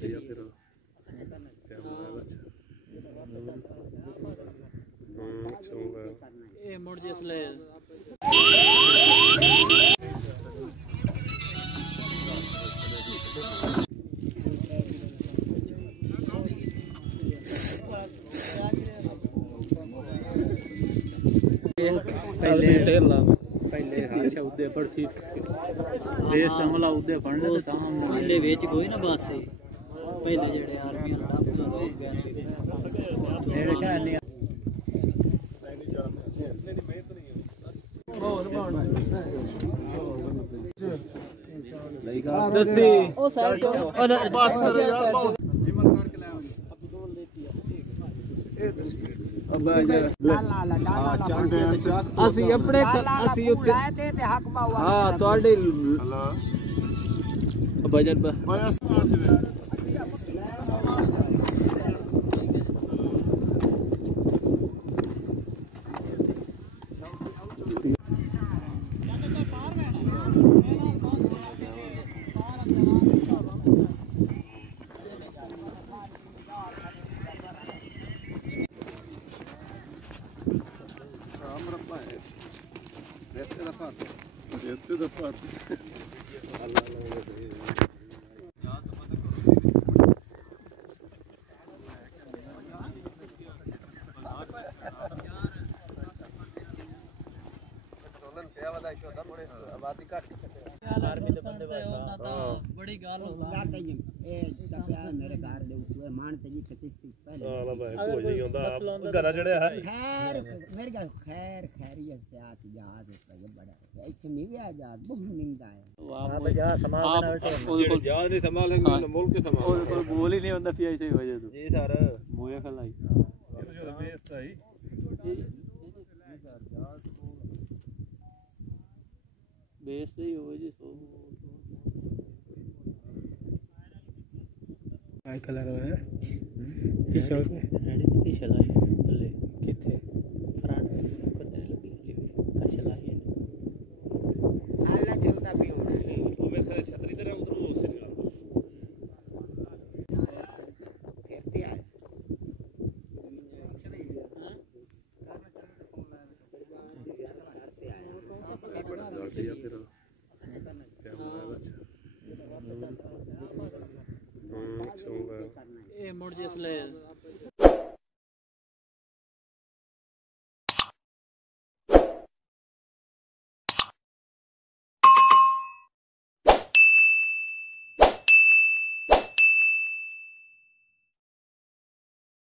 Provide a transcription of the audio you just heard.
ਲਿਆ ਫਿਰ ਕੈਮਰਾ ਵਿੱਚ ਚੰਗਾ ਇਹ ਮੁੜ ਜਿਸਲੇ पहले हाशा उदे पर थी देश दमला उदे फंडे ते तां ले वेच कोई ना बस पहले जेड़े आर्मी वाला डापला हो गया मेरे क्या नहीं और कौन लेगा दसी ओ साइड और पास करो यार जिमन करके ले अभी गोल देती है ए ਅਸੀਂ ਆਪਣੇ ਅਸੀਂ ਉੱਥੇ ਤੇ ਹੱਕ ਪਾਵਾ ਹਾਂ ਤੁਹਾਡੇ ਬਜਟ बड़ी गाल मेरे घर दे मान ते जी पहले हो जाई हुंदा घरा जड़े है खैर मेरे घर खैर खैरियत से आत याद है बड़ा इतने नहीं भी आजाद बहुत निंदा है आप जा संभाल बैठे याद नहीं संभाल मुल्क के संभाल कोई बोल ही नहीं होता फिर ऐसे ही वजह तो जी सर मोया खलाई बेस्ट है बेस ही हो जी सो काय कलर है ये शर्ट में रेडी की चलाई तले किथे फ्रंट पत्रे लगी का चलाई आला चलता भी हो हमें खरे छतरी तरह उधर उससे फिरते आए ये मुड़ जिसले